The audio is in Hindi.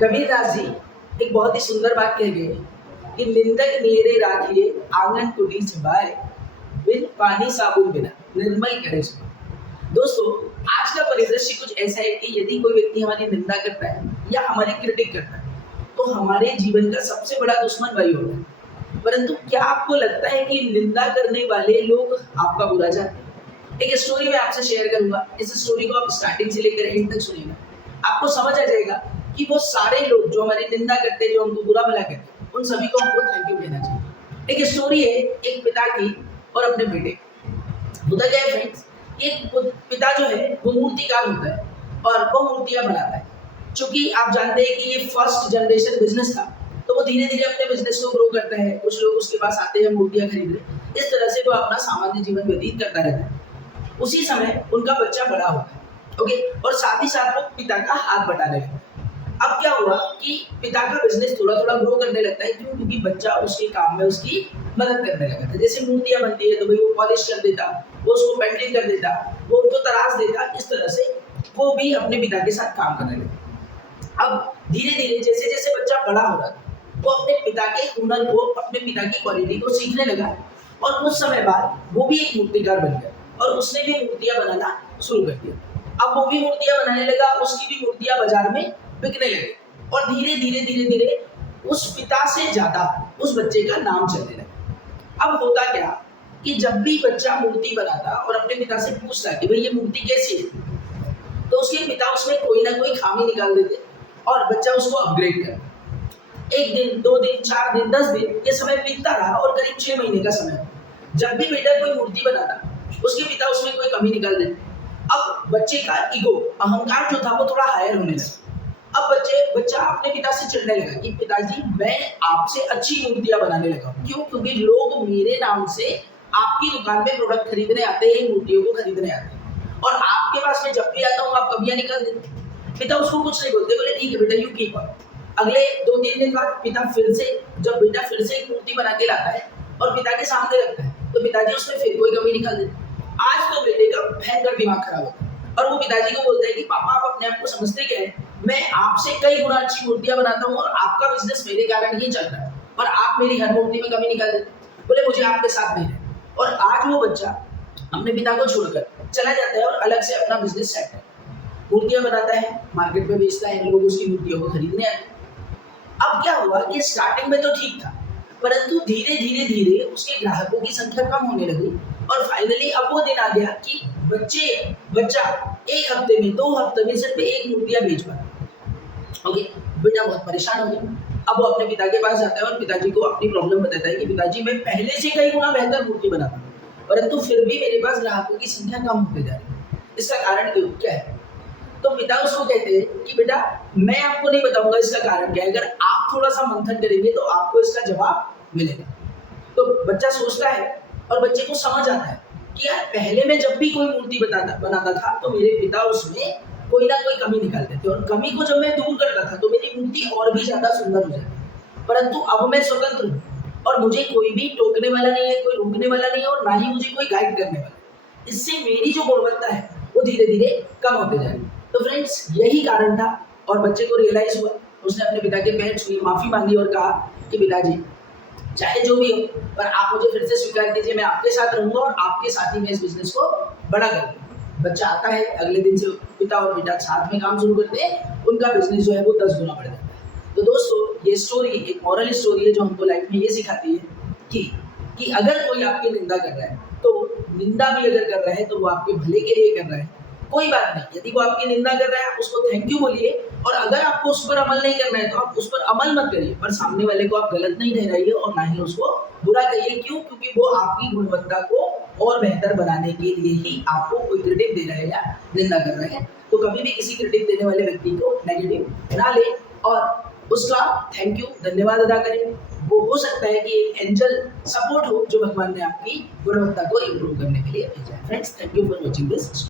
कबीरदास जी एक बहुत ही सुंदर बात कह गए कि निंदक नीरे राखिए आंगन कुटी छबाए बिन पानी साबुन बिना निर्मल करे सुबह। दोस्तों, आज का परिदृश्य कुछ ऐसा है कि यदि कोई व्यक्ति हमारी निंदा करता है या हमारी क्रिटिक करता है तो हमारे जीवन का सबसे बड़ा दुश्मन वही होता है। परंतु क्या आपको लगता है कि निंदा करने वाले लोग आपका बुरा चाहते हैं? एक स्टोरी मैं आपसे शेयर करूंगा। इस स्टोरी को आप स्टार्टिंग से लेकर एंड तक सुनिएगा, आपको समझ आ जाएगा कि वो सारे लोग जो हमारी निंदा करते हैं, जो हमको बुरा भला कहते हैं, उन सभी को हमको थैंक यू कहना चाहिए। एक स्टोरी है एक पिता की और अपने बेटे। होता क्या है फ्रेंड्स, एक पिता जो है वो मूर्तिकार होता है और वो मूर्तियां बनाता है। क्योंकि आप जानते हैं कि ये फर्स्ट जनरेशन बिजनेस था, तो वो धीरे धीरे अपने बिजनेस को ग्रो करता है। कुछ लोग उसके पास आते हैं मूर्तियां खरीदने, इस तरह से वो अपना सामान्य जीवन व्यतीत करता रहता है। उसी समय उनका बच्चा बड़ा होता है, ओके, और साथ ही साथ वो पिता का हाथ बटाने लगता है। अब क्या हुआ कि पिता का बिजनेस थोड़ा थोड़ा ग्रो करने लगता है। क्यों? क्योंकि बच्चा उसके काम में उसकी मदद करने लगा था। जैसे मूर्तियां बनती है तो भाई वो पॉलिश कर देता, वो उसको पेंटिंग कर देता, वो उनको तराश देता। इस तरह से वो भी अपने पिता के साथ काम करने लगा। अब धीरे धीरे जैसे जैसे बच्चा बड़ा हो रहा था, वो अपने पिता के हुनर को, अपने पिता की क्वालिटी को सीखने लगा और कुछ समय बाद वो भी एक मूर्तिकार बन गया और उसने भी मूर्तियां बनाना शुरू कर दिया। अब वो भी मूर्तियां बनाने लगा, उसकी भी मूर्तियां बाजार में बिकने लगी और धीरे धीरे धीरे धीरे उस पिता से ज्यादा उस बच्चे का नाम चलने लगा। अब होता क्या कि जब भी बच्चा मूर्ति बनाता और अपने पिता से पूछता कि भाई ये मूर्ति कैसी है, तो उसके पिता उसमें कोई ना कोई खामी निकाल देते और बच्चा उसको अपग्रेड करता। एक दिन, 2 दिन, 4 दिन, 10 दिन ये समय बीतता रहा और करीब 6 महीने का समय। जब भी बेटा कोई मूर्ति बनाता, उसके पिता उसमें कोई कमी निकाल देते। अब बच्चे का ईगो, अहंकार जो था वो थोड़ा हायर होने लगा। अब बच्चा अपने पिता से चिढ़ने लगा कि पिताजी, मैं आपसे अच्छी मूर्तियां बनाने लगा। क्यों? क्योंकि लोग मेरे नाम से आपकी दुकान में प्रोडक्ट खरीदने आते हैं, मूर्तियों को खरीदने आते हैं, और आपके पास में जब भी आता हूँ आप कमियां निकाल देते। पिता उसको कुछ नहीं बोलते, बोले ठीक है बेटा, यू कीप अप। अगले 2-3 दिन बाद जब बेटा फिर से एक मूर्ति बना के लाता है और पिता के सामने रखता है, तो पिताजी उसमें फिर कोई कमी निकाल देते। आज तो बेटे का भयंकर दिमाग खराब होता है और वो पिताजी को बोलता है कि पापा, आप अपने आप को समझते क्या है? मैं आपसे कई गुना अच्छी मूर्तियां बनाता हूँ और आपका बिजनेस मेरे कारण ही चल रहा है, और आप मेरी हर मूर्ति में कमी निकाल देते। बोले मुझे आपके साथ नहीं है। और आज वो बच्चा अपने पिता को छोड़कर चला जाता है और अलग से अपना बिजनेस सेट है, मूर्तियां बनाता है, मार्केट में बेचता है, लोग उसकी मूर्तियों को खरीदने आते हैं। अब क्या हुआ कि स्टार्टिंग में तो ठीक था, परंतु धीरे धीरे धीरे उसके ग्राहकों की संख्या कम होने लगी और फाइनली अब वो दिन आ गया कि बच्चा 1 हफ्ते में, 2 हफ्ते में सिर्फ 1 मूर्तियां बेच पाता। ओके, बेटा बहुत परेशान हो गया। अब वो अपने पिता के पास जाता है और पिताजी को अपनी प्रॉब्लम बताता है कि पिताजी, मैं पहले से कई गुना बेहतर मूर्ति बनाता हूँ, परंतु फिर भी मेरे पास ग्राहकों की संख्या कम होती जा रही है। इसका कारण क्या है? तो पिता उसको कहते हैं कि बेटा, मैं आपको नहीं बताऊंगा इसका कारण क्या है, अगर आप थोड़ा सा मंथन करेंगे तो आपको इसका जवाब मिलेगा। तो बच्चा सोचता है और बच्चे को समझ आता है कि यार, पहले मैं जब भी कोई मूर्ति बनाता था तो मेरे पिता उसमें कोई ना कोई कमी निकाल देते और कमी को जब मैं दूर करता था तो मेरी मूर्ति और भी ज्यादा सुंदर हो जाती। परंतु अब मैं स्वतंत्र हूँ और मुझे कोई भी टोकने वाला नहीं है, कोई रोकने वाला नहीं है और ना ही मुझे कोई गाइड करने वाला है। इससे मेरी जो गुणवत्ता है वो धीरे धीरे कम होते जा रही है। तो फ्रेंड्स, यही कारण था और बच्चे को रियलाइज हुआ। उसने अपने पिता के पैर छुए, माफी मांगी और कहा कि पिताजी, चाहे जो भी हो, पर आप मुझे फिर से स्वीकार कीजिए, मैं आपके साथ रहूंगा और आपके साथ ही मैं इस बिजनेस को बड़ा करूंगा। बच्चा आता है, अगले दिन से पिता और बेटा साथ में काम शुरू करते हैं, उनका बिजनेस जो है वो 10 गुना बढ़ जाता है। तो दोस्तों, ये स्टोरी एक मॉरल स्टोरी है जो हमको लाइफ में ये सिखाती है कि अगर कोई आपकी निंदा कर रहा है तो निंदा भी अगर कर रहा है तो वो आपके भले के लिए कर रहा है, कोई बात नहीं। यदि वो आपकी निंदा कर रहा है, उसको थैंक यू बोलिए, और अगर आपको उस पर अमल नहीं करना है तो आप उस पर अमल मत करिए, पर सामने वाले को आप गलत नहीं ठहराइए और ना ही उसको बुरा कहिए। क्यों? क्योंकि वो आपकी गुणवत्ता को और बेहतर बनाने के लिए ही आपको कोई क्रिटिक दे रहा है या निंदा कर रहा है। तो कभी भी किसी क्रिटिक देने वाले व्यक्ति को नेगेटिव ना ले और उसका थैंक यू, धन्यवाद अदा करें। वो हो सकता है कि एक एंजल सपोर्ट हो जो भगवान ने आपकी गुणवत्ता को इम्प्रूव करने के लिए भेजा है। Friends, thank you for watching this.